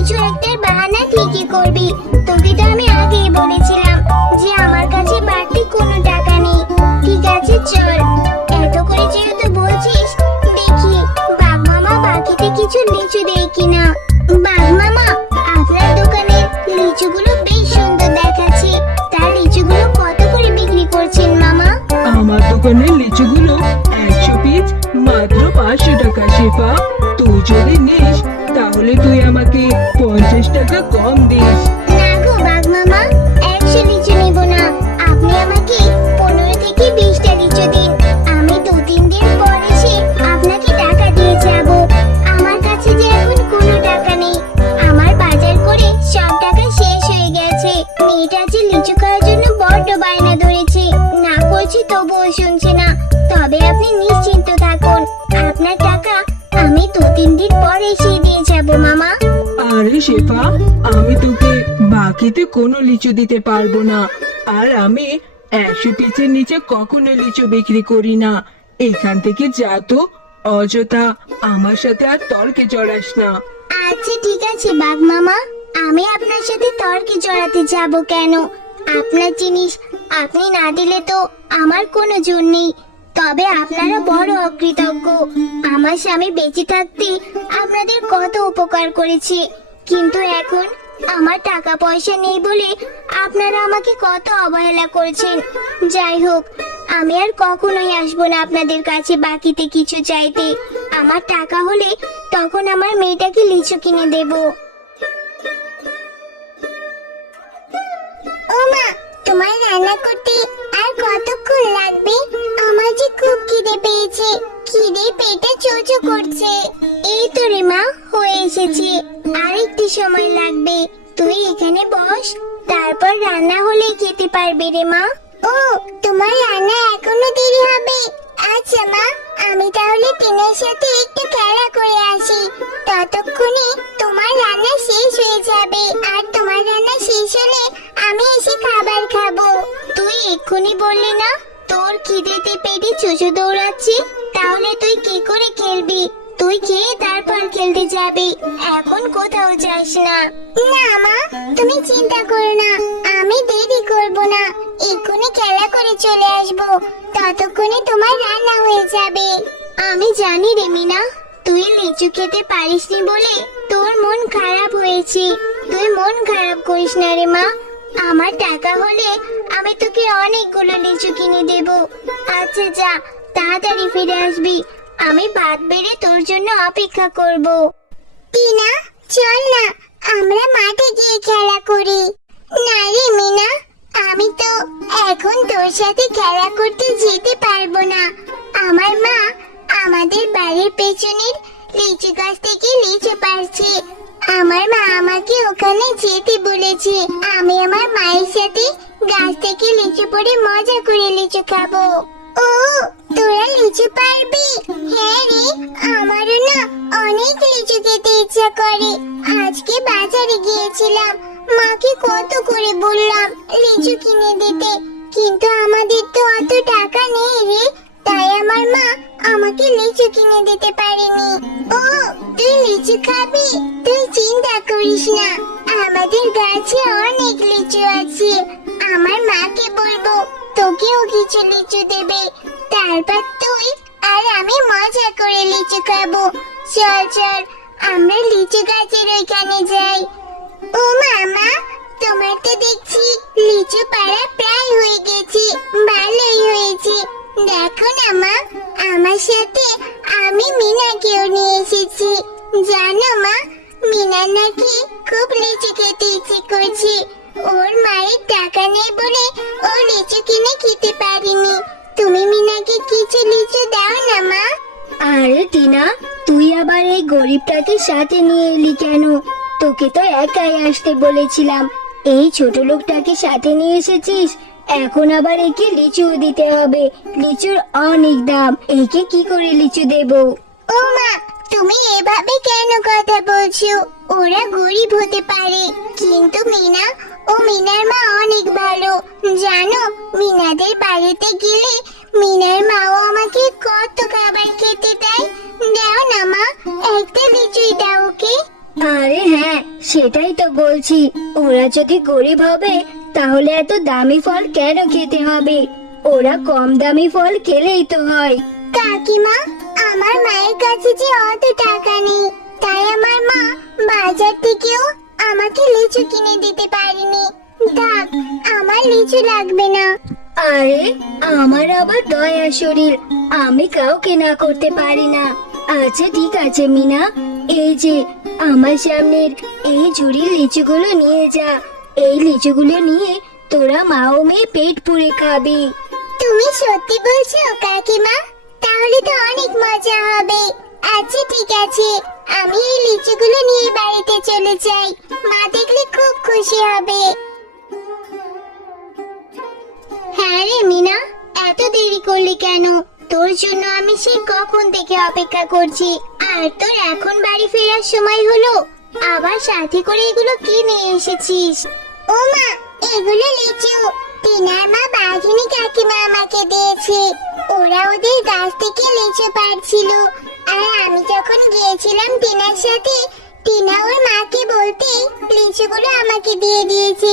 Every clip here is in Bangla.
কিছু একটা বাহানা ঠিকই করবি। তোকে তো আমি আগেই বলেছিলাম যে আমার কাছে বাড়তি কোনো টাকা নেই। ঠিক আছে চল, এত করে যেহেতু বলছিস, দেখি বাঘ মামা বাকিতে কিছু লিচু দেয় কিনা। বাঘ মামা, আপনার দোকানের লিচুগুলো বেশ সুন্দর দেখাচ্ছে। তার লিচুগুলো কত করে বিক্রি করছেন মামা? আমার দোকানের লিচুগুলো 100 পিস মাত্র 500 টাকা শেফা। তুই যদি নিস তাহলে তুই আমাকে 50 টাকা কম দিস। না গো বাঘ মামা, 100 লিচু নিব না। আপনি আমাকে 15 থেকে 20টা লিচু দিন। আমি 2-3 দিন পর এসে আপনাকে টাকা দিয়ে যাব। আমার কাছে যে এখন কোনো টাকা নেই। আমার বাজার করে সব টাকা শেষ হয়ে গেছে। মেয়েটা যে লিচু খাওয়ার জন্য বড্ড বায়না ধরেছে, না করছি তবুও শুনছে না। তবে আপনি নিশ্চিন্ত থাকুন, আপনার টাকা আমি 2-3 দিন পর এসে দিয়ে যাব মামা। আরে শেফা, আমি তোকে বাকিতে কোনো লিচু দিতে পারবো না। আর আমি 100 পিসের নিচে কখনো লিচু বিক্রি করি না। এখান থেকে যা তো, অযথা আমার সাথে আর তর্কে জড়াস না। আচ্ছা ঠিক আছে বাঘ মামা, আমি আপনার সাথে তর্কে জড়াতে যাব কেন? আপনার জিনিস আপনি না দিলে তো আমার কোনো জোর নেই। তবে আপনারা বড় অকৃতজ্ঞ। আমার স্বামী বেঁচে থাকতে আপনাদের কত উপকার করেছে, কিন্তু এখন আমার টাকা পয়সা নেই বলে আপনারা আমাকে কত অবহেলা করেছেন। যাই হোক, আমি আর কখনোই আসবো না আপনাদের কাছে বাকিতে কিছু চাইতে। আমার টাকা হলে তখন আমার মেয়েটাকে লিচু কিনে দেব। ওমা, তোমার রান্না করতে আর কতক্ষণ লাগবে? আমার যে খুব খিদে পেয়েছে, খিদে পেটে চোচো করছে। এই তো রে মা, হয়ে এসেছে। আর একটু সময় লাগবে। তুই এখানে বস, তারপর রান্না হলে খেতে পারবি রে মা। ও, তোমার রান্না এখনো দেরি হবে? আচ্ছা মা, আমি তাহলে টিনের সাথে একটু খেলা করে আসি। ততক্ষণে তোমার রান্না শেষ হয়ে যাবে। আর তোমার রান্না শেষ হলে আমি এসে খাবার খাবো। তুই এক্ষুনি বললি না তোর খিদেতে পেটে চুচু দৌড়াচ্ছে, তাহলে তুই কি করে খেলবি? তুই খেয়ে তারপর খেলতে যাবি, এখন কোথাও যাস না। না মা, তুমি চিন্তা করো না, আমি দেরি করব না। এক্ষুনি খেলা করে চলে আসবো, ততক্ষণে তোমার রান্না হয়ে যাবে। আমি জানি রে মিনা, তুই লিচু খেতে পারিসনি বলে তোর মন খারাপ হয়েছে। তুই মন খারাপ করিস না রে মা। আমার টাকা হলে আমি তোকে অনেকগুলো লিচু কিনে দেব। আচ্ছা যা, তাড়াতাড়ি ফিরে আসবি। আমি ভাত বেড়ে তোর জন্য অপেক্ষা করব। টিনা, চল না, আমরা মাঠে গিয়ে খেলা করি। না রে মিনা, আমি তো এখন তোর সাথে খেলা করতে যেতে পারবো না। আমার মা আমাদের বাড়ির পেছনের লিচু গাছ থেকে লিচু পাড়ছে। আমার মা আমাকে ওখানে যেতে বলেছে। আমি আমার মায়ের সাথে গাছ থেকে লিচু পড়ে মজা করে লিচু খাবো। ও, তোরা লিচু পারবি? হ্যাঁ রে, আমারও না অনেক লিচু খেতে ইচ্ছা করে। আজকে বাজারে গিয়েছিলাম, মাকে কত করে বললাম লিচু কিনে দিতে, কিন্তু আমাদের তো অত টাকা নেই রে। তাই আমার মা আমাকে লিচু কিনে দিতে পারেনি। ও, তুই লিচু খাবি? তুই চিন্তা করিস না, আমাদের গাছে অনেক লিচু আছে। আমার মাকে বলবো তোকেও কিছু লিচু দেবে, তারপর তুই আর আমি মজা করে লিচু খাবো। চল চল, আমরা লিচু গাছের ওইখানে যাই। ও মামা, তোমার তো দেখছি লিচু পাড়া প্রায় হয়ে গেছে। ভালোই হয়েছে। দেখো না মা, আমার সাথে আমি মিনাকেও নিয়ে এসেছি। জানো মা, মিনা নাকি খুব লিচু খেতে ইচ্ছে করছে। ওর মায়ের টাকা নেই বলে ও লিচু কিনে খেতে পারেনি। তুমি মিনাকে কিছু লিচু দাও না মা। আরে টিনা, তুই আবার এই গরিবটাকে সাথে নিয়ে এলি কেন? তোকে তো একাই আসতে বলেছিলাম, এই ছোট লোকটাকে সাথে নিয়ে এসেছিস। এখন আবার একে লিচু দিতে হবে। লিচুর অনেক দাম, একে কি করে লিচু দেব? ও মা, তুমি এভাবে কেন কথা বলছো? ওরা গরিব হতে পারে, কিন্তু মিনা ও মিনার মা অনেক ভালো। জানো, মিনাদের বাড়িতে গেলে মিনার মাও আমাকে কত খাবার খেতে দেয়। দাও না মা, একটা লিচুই দাও ওকে। আরে হ্যাঁ, সেটাই তো বলছি। ওরা যদি গরিব হবে তাহলে এত দামি ফল কেন খেতে হবে? ওরা কম দামি ফল খেলেই তো হয়। কাকিমা, আমার মায়ের কাছে যে অত টাকা নেই, তাই আমার মা বাজার থেকেও আমাকে লিচু কিনে দিতে পারেনি। থাক, আমার লিচু লাগবে না। আরে আমার আবার দয়া শরীর, আমি কাউকে না করতে পারি না। আচ্ছা ঠিক আছে মিনা, এই যে আমার সামনের এই ঝুড়ির লিচুগুলো নিয়ে যা। এই লিচুগুলো নিয়ে তোরা মা ও মেয়ে পেট পুড়ে খাবি। তুমি সত্যি বলছো কাকিমা? তাহলে তো অনেক মজা হবে। আচ্ছা ঠিক আছে, আমি এই লিচুগুলো নিয়ে বাড়িতে চলে যাই। মা দেখলে খুব খুশি হবে। হ্যাঁ রে মিনা, এত দেরি করলি কেন? তোর জন্য আমি সেই কখন থেকে অপেক্ষা করছি। আর তোর এখন বাড়ি ফেরার সময় হলো, আবার সাথে করে এগুলো কি নিয়ে এসেছিস? ও মা, এগুলো লিচু টিনার মা বাঘিনী কাকিমা আমাকে দিয়েছে। ওরা ওদের গাছ থেকে লিচু পাড়ছিল, আর আমি যখন গিয়েছিলাম টিনার সাথে, টিনা ওর মাকে বলতে লিচুগুলো আমাকে দিয়ে দিয়েছে।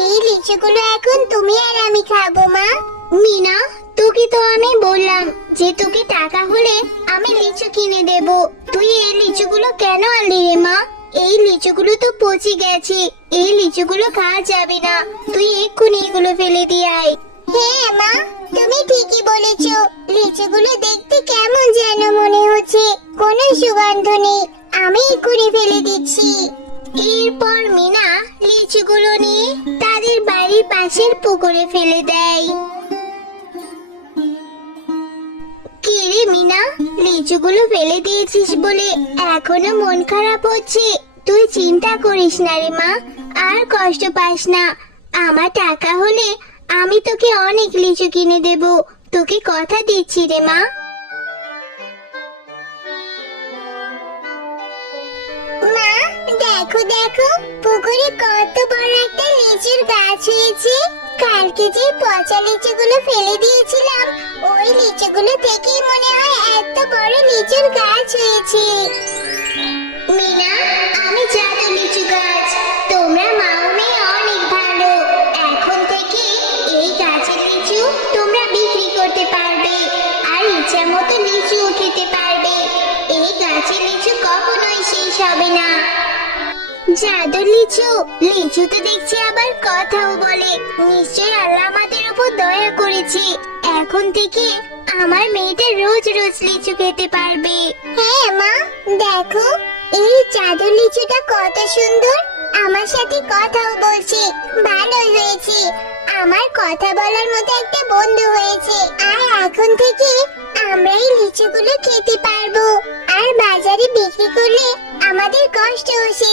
এই লিচুগুলো এখন তুমি আর আমি খাবো মা। মিনা, তোকে তো আমি বললাম যে তোকে টাকা হলে আমি লিচু কিনে দেব। তুই এই লিচুগুলো কেন আনলি রে মা? এই লিচুগুলো তো পচে গেছে, এই লিচুগুলো খাওয়া যাবে না। তুই এক্ষুনি এগুলো ফেলে দিয়ে আয়। হ্যাঁ মা, তুমি ঠিকই বলেছো। লিচুগুলো দেখতে কেমন যেন মনে হচ্ছে, কোনো সুগন্ধ নেই। আমি এক্ষুনি ফেলে দিচ্ছি। এরপর মিনা লিচুগুলো নিয়ে তাদের বাড়ির পাশের পুকুরে ফেলে দেয়। কি রে মিনা, লিচুগুলো ফেলে দিয়েছিস বলে এখনো মন খারাপ হচ্ছে? তুই চিন্তা করিস না রে মা, আর কষ্ট পাস না। আমার টাকা হলে আমি তোকে অনেক লিচু কিনে দেব, তোকে কথা দিচ্ছি রে মা। মা দেখো দেখো, পুকুরে কত বড় একটা লিচুর গাছ হয়েছে। কালকে যে পচা লিচুগুলো ফেলে দিয়েছিলাম, ওই লিচুগুলো থেকেই মনে হয় এত বড় লিচুর গাছ হয়েছে। মিনা, আমি জাদু লিচু গাছ। তোমরা মা ও মেয়ে অনেক ভালো। এখন থেকে এই গাছের লিচু তোমরা বিক্রি করতে পারবে, আর ইচ্ছা মতো লিচুও খেতে পারবে। এই গাছের লিচু কখনোই শেষ হবে না। জাদুর লিচু, লিচু তো দেখছি আবার কথাও বলে। নিশ্চয়ই আল্লাহ আমাদের উপর দয়া করেছে। এখন থেকে আমার মেয়েটা রোজ রোজ লিচু খেতে পারবে। হ্যাঁ মা, দেখো এই জাদুর লিচুটা কত সুন্দর, আমার সাথে কথাও বলছে। ভালো হয়েছে, আমার কথা বলার মতো একটা বন্ধু হয়েছে। আর এখন থেকে আমরা এই লিচুগুলো খেতে পারবো, আর বাজারে বিক্রি করলে আমাদের কষ্ট হচ্ছে।